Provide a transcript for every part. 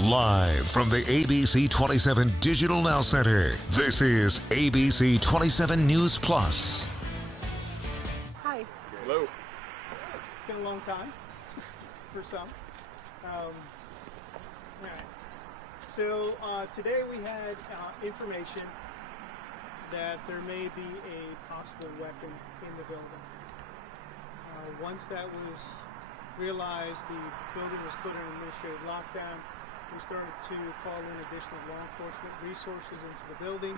Live from the ABC 27 Digital Now Center, this is ABC 27 News Plus. Hi. Hello. It's been a long time for some. All right. So today we had information that there may be a possible weapon in the building. Once that was realized, the building was put in administrative lockdown. We started to call in additional law enforcement resources into the building.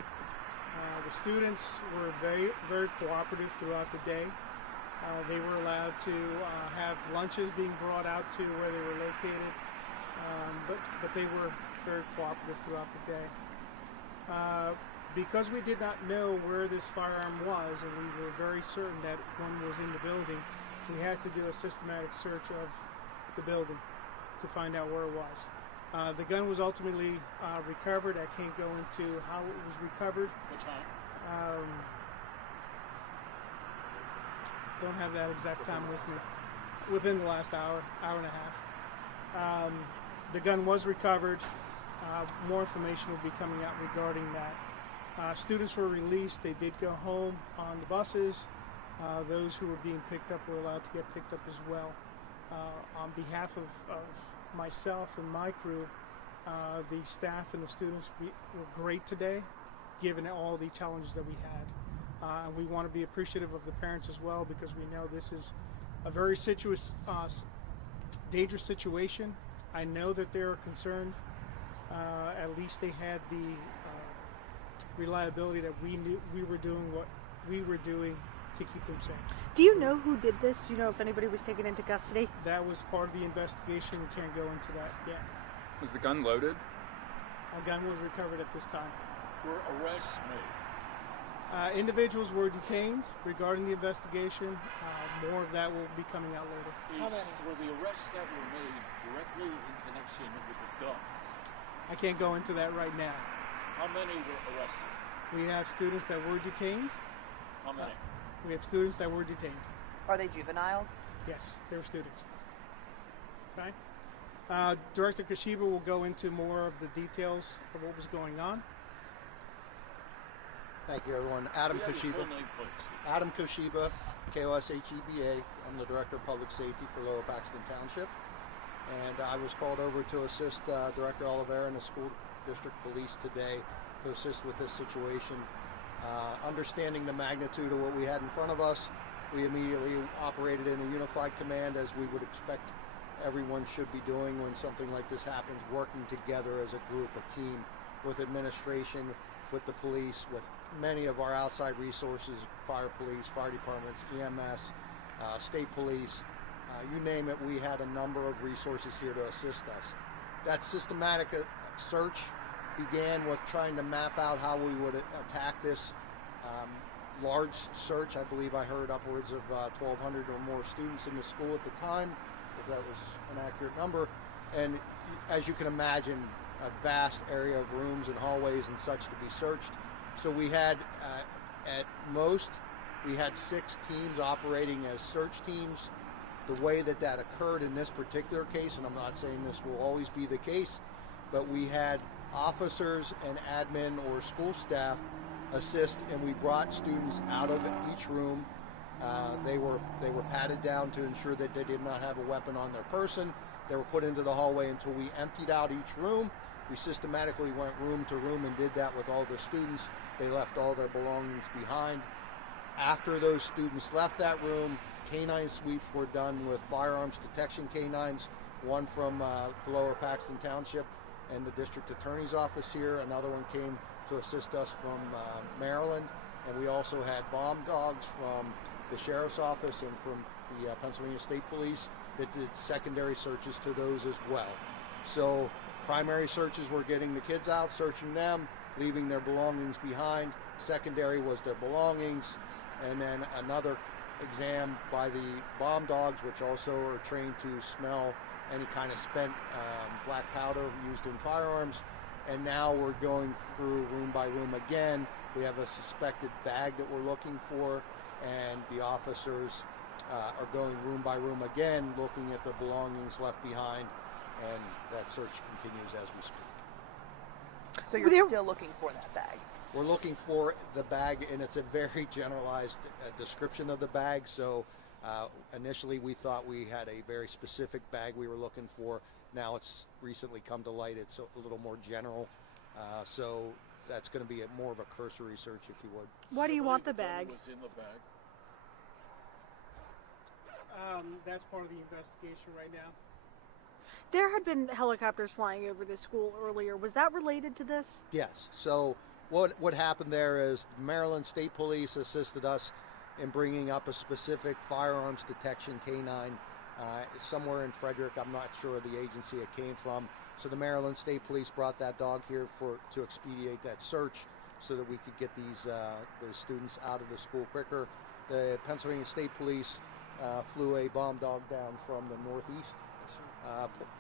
The students were very, very cooperative throughout the day. They were allowed to have lunches being brought out to where they were located, but they were very cooperative throughout the day. Because we did not know where this firearm was, and we were very certain that one was in the building, we had to do a systematic search of the building to find out where it was. The gun was ultimately recovered. I can't go into how it was recovered. What time? Don't have that exact time with me. Within the last hour and a half. The gun was recovered. More information will be coming out regarding that. Students were released. They did go home on the buses. Those who were being picked up were allowed to get picked up as well. On behalf of myself and my crew, the staff and the students were great today, given all the challenges that we had. We want to be appreciative of the parents as well, because we know this is a very dangerous situation. I know that they're concerned. At least they had the reliability that we knew we were doing what we were doing to keep them safe. Do you know who did this? Do you know if anybody was taken into custody? That was part of the investigation. We can't go into that yet. Was the gun loaded? A gun was recovered at this time. Were arrests made? Individuals were detained regarding the investigation. More of that will be coming out later. Were the arrests that were made directly in connection with the gun? I can't go into that right now. How many were arrested? We have students that were detained. How many? We have students that were detained. Are they juveniles? Yes, they were students. Okay. Director Kashiba will go into more of the details of what was going on. Thank you, everyone. Adam Kashiba. Adam Kashiba, KOSHEBA. I'm the Director of Public Safety for Lower Paxton Township. And I was called over to assist Director Oliveira and the school district police today to assist with this situation. Understanding the magnitude of what we had in front of us, we immediately operated in a unified command, as we would expect everyone should be doing when something like this happens, working together as a group, a team, with administration, with the police, with many of our outside resources, fire police, fire departments, EMS, state police, you name it. We had a number of resources here to assist us. That systematic search began with trying to map out how we would attack this large search. I believe I heard upwards of 1,200 or more students in the school at the time, if that was an accurate number. And as you can imagine, a vast area of rooms and hallways and such to be searched. So we had, at most, we had 6 teams operating as search teams. The way that occurred in this particular case, and I'm not saying this will always be the case, but we had officers and admin or school staff assist, and we brought students out of each room. They were patted down to ensure that they did not have a weapon on their person. They were put into the hallway until we emptied out each room. We systematically went room to room and did that with all the students. They left all their belongings behind. After those students left that room, canine sweeps were done with firearms detection canines, one from Lower Paxton Township and the district attorney's office here. Another one came to assist us from Maryland, and we also had bomb dogs from the sheriff's office and from the Pennsylvania State Police that did secondary searches to those as well. So primary searches were getting the kids out, searching them, leaving their belongings behind. Secondary was their belongings, and then another exam by the bomb dogs, which also are trained to smell any kind of spent black powder used in firearms. And now we're going through room by room again. We have a suspected bag that we're looking for, and the officers are going room by room again, looking at the belongings left behind. and that search continues as we speak. So you're still looking for that bag? We're looking for the bag, and it's a very generalized description of the bag. So initially we thought we had a very specific bag we were looking for. Now it's recently come to light. It's a little more general. So that's going to be more of a cursory search, if you would. Why do you want the bag? Was in the bag. That's part of the investigation right now. There had been helicopters flying over the school earlier. Was that related to this? Yes. So what happened there is Maryland State Police assisted us in bringing up a specific firearms detection canine somewhere in Frederick. I'm not sure of the agency it came from. So the Maryland State Police brought that dog here to expedite that search so that we could get the students out of the school quicker. The Pennsylvania State Police flew a bomb dog down from the northeast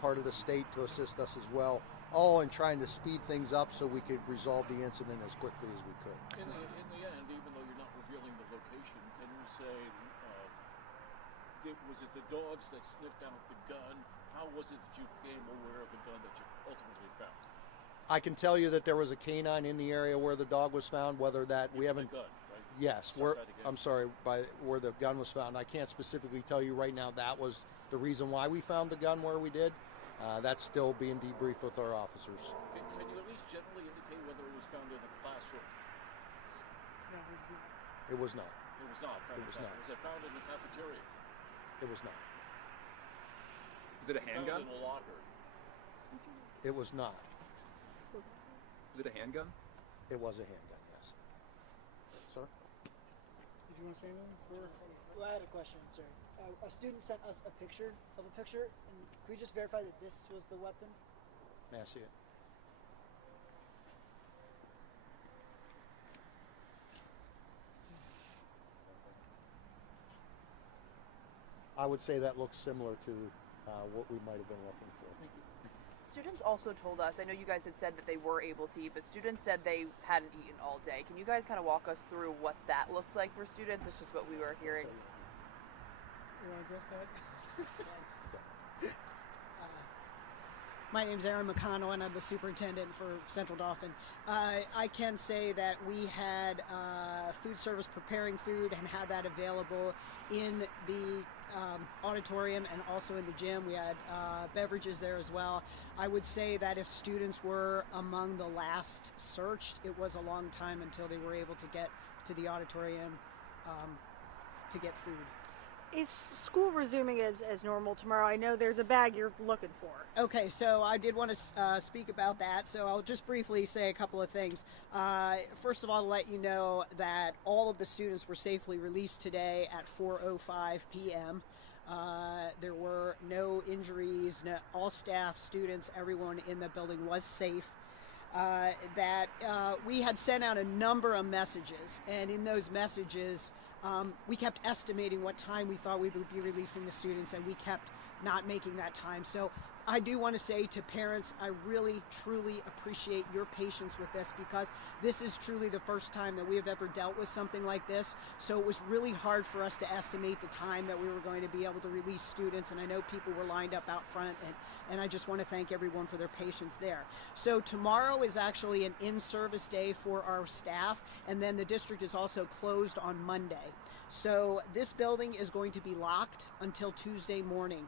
part of the state to assist us as well, all in trying to speed things up so we could resolve the incident as quickly as we could. In the end, even though you're not revealing the location, can you say, was it the dogs that sniffed out the gun? How was it that you became aware of the gun that you ultimately found? I can tell you that there was a canine in the area where the dog was found, whether that we haven't... The gun, right? Yes, I'm sorry, by where the gun was found. I can't specifically tell you right now that was the reason why we found the gun where we did. That's still being debriefed with our officers. Can you at least generally indicate whether it was found in a classroom? No, it's not. It was not. It was not. It was not. Was it found in the cafeteria? It was not. Is it a handgun? Found in a locker? It was not. Is it a handgun? It was a handgun, yes. Sir? Did you want to say anything? Well, I had a question, sir. A student sent us a picture of a picture, and could we just verify that this was the weapon? May I see it? I would say that looks similar to what we might have been looking for. Students also told us, I know you guys had said that they were able to eat, but students said they hadn't eaten all day. Can you guys kind of walk us through what that looked like for students? It's just what we were hearing. You want to address that? My name's Aaron McConnell, and I'm the superintendent for Central Dauphin. I can say that we had food service preparing food and had that available in the auditorium and also in the gym. We had beverages there as well. I would say that if students were among the last searched, it was a long time until they were able to get to the auditorium to get food. Is school resuming as normal tomorrow? I know there's a bag you're looking for. Okay, so I did want to speak about that, so I'll just briefly say a couple of things. First of all, to let you know that all of the students were safely released today at 4:05 p.m. There were no injuries, all staff, students, everyone in the building was safe. We had sent out a number of messages, and in those messages, we kept estimating what time we thought we would be releasing the students, and we kept not making that time. So I do want to say to parents, I really, truly appreciate your patience with this, because this is truly the first time that we have ever dealt with something like this. So it was really hard for us to estimate the time that we were going to be able to release students, and I know people were lined up out front, and I just want to thank everyone for their patience there. So tomorrow is actually an in-service day for our staff, and then the district is also closed on Monday. So this building is going to be locked until Tuesday morning.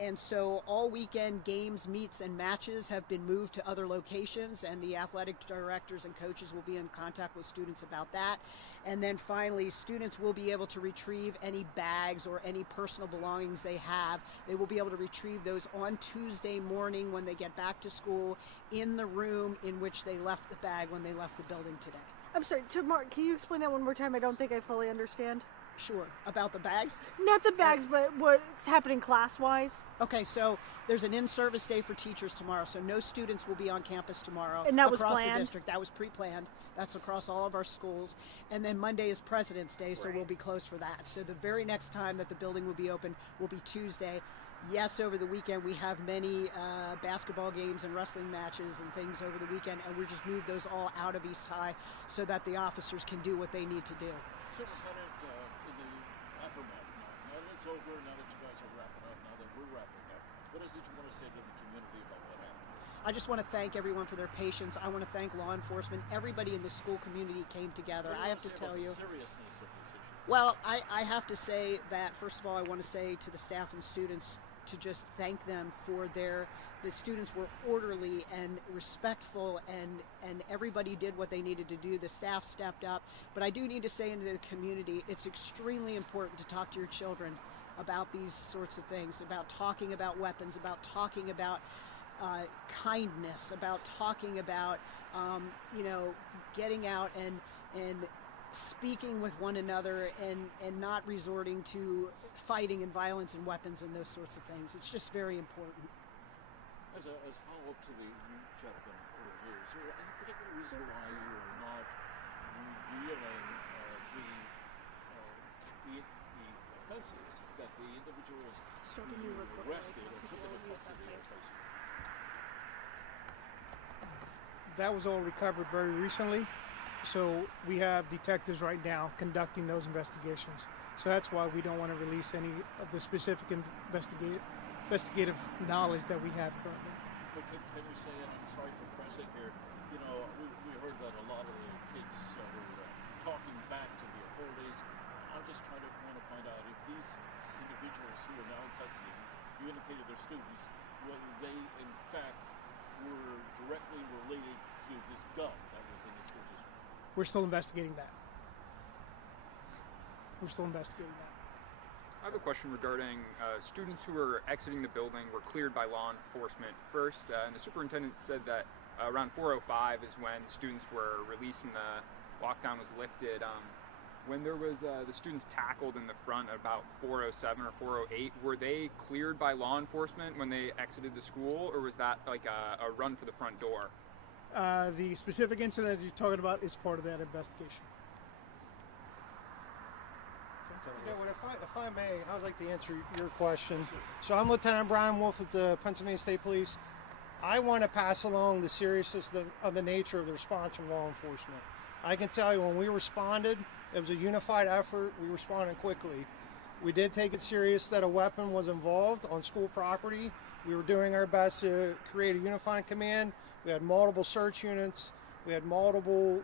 And so all weekend games, meets, and matches have been moved to other locations, and the athletic directors and coaches will be in contact with students about that. And then finally, students will be able to retrieve any bags or any personal belongings they have. They will be able to retrieve those on Tuesday morning when they get back to school in the room in which they left the bag when they left the building today. I'm sorry, Mark, can you explain that one more time? I don't think I fully understand. Sure. About the bags? Not the bags, but what's happening class-wise. Okay, so there's an in-service day for teachers tomorrow, so no students will be on campus tomorrow. And that was across planned? the district. That was pre-planned. That's across all of our schools. And then Monday is President's Day, so we'll be closed for that. So the very next time that the building will be open will be Tuesday. Yes, over the weekend we have many basketball games and wrestling matches and things over the weekend, and we just moved those all out of East High so that the officers can do what they need to do. Superintendent, in the aftermath now that it's over, now that you guys are wrapping up, now that we're wrapping up, What is it you want to say to the community about what happened? I just want to thank everyone for their patience. I want to thank law enforcement. Everybody in the school community came together. What do I you have want to say tell about you. the seriousness of this issue? Well, I have to say that, first of all, I want to say to the staff and students to just thank them for the students were orderly and respectful, and everybody did what they needed to do. The staff stepped up. But I do need to say into the community, it's extremely important to talk to your children about these sorts of things, about talking about weapons, about talking about kindness, about talking about, getting out and speaking with one another and not resorting to fighting and violence and weapons and those sorts of things. It's just very important. As follow-up to the you gentleman over here, is there any particular reason why you are not revealing the offenses that the individuals who were arrested or took into custody are facing? That was all recovered very recently. So we have detectives right now conducting those investigations. So that's why we don't want to release any of the specific investigative knowledge that we have currently. But can you say, and I'm sorry for pressing here, we heard that a lot of the kids were talking back to the authorities. I'm just want to find out if these individuals who are now in custody, you indicated they're students, whether they in fact were directly related to this gun that was in the school district. We're still investigating that. I have a question regarding students who were exiting the building were cleared by law enforcement first, and the superintendent said that around 4:05 is when students were released and the lockdown was lifted. When there was the students tackled in the front at about 4:07 or 4:08, were they cleared by law enforcement when they exited the school, or was that like a run for the front door? The specific incident that you're talking about is part of that investigation. If I may, I would like to answer your question. So I'm Lieutenant Brian Wolf with the Pennsylvania State Police. I want to pass along the seriousness of the nature of the response from law enforcement. I can tell you when we responded, it was a unified effort. We responded quickly. We did take it serious that a weapon was involved on school property. We were doing our best to create a unified command. We had multiple search units. We had multiple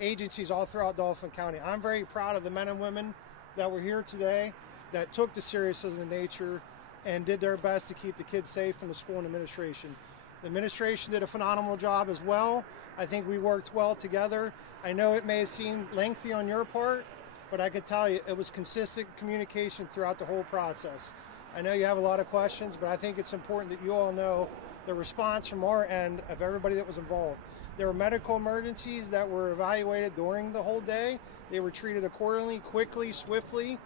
agencies all throughout Dauphin County. I'm very proud of the men and women that were here today that took the seriousness of the nature and did their best to keep the kids safe from the school and administration. The administration did a phenomenal job as well. I think we worked well together. I know it may have seemed lengthy on your part, but I could tell you it was consistent communication throughout the whole process. I know you have a lot of questions, but I think it's important that you all know the response from our end of everybody that was involved. There were medical emergencies that were evaluated during the whole day. They were treated accordingly, quickly, swiftly.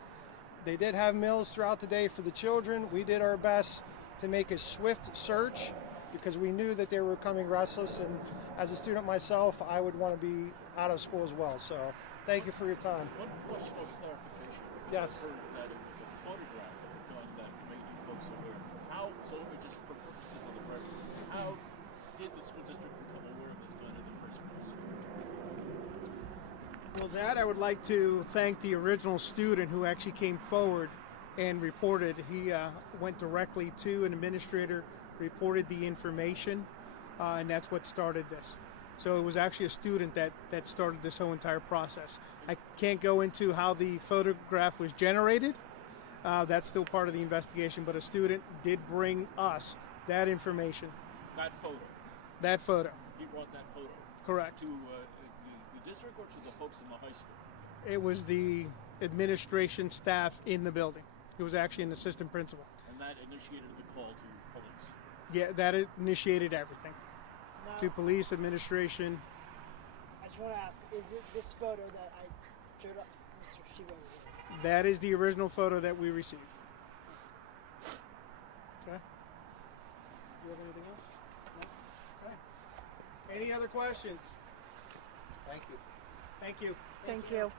They did have meals throughout the day for the children. We did our best to make a swift search because we knew that they were becoming restless, and as a student myself, I would want to be out of school as well. So thank you for your time. One question of clarification. Yes. I heard that it was a photograph of the gun that made you folks aware. How, so just for purposes of the record, how did the school district become aware of this gun in the first place? Well, that I would like to thank the original student who actually came forward and reported. He went directly to an administrator, reported the information, and that's what started this. So it was actually a student that started this whole entire process. I can't go into how the photograph was generated. That's still part of the investigation, but a student did bring us that information. That photo? That photo. He brought that photo? Correct. To the district or to the folks in the high school? It was the administration staff in the building. It was actually an assistant principal. And that initiated the call to police? Yeah, that initiated everything. Now, To police, administration. I just want to ask, is it this photo that I showed up Mr. Shiba with? That is the original photo that we received. Okay. You have anything else? No? Okay. Any other questions? Thank you. Thank you. Thank you.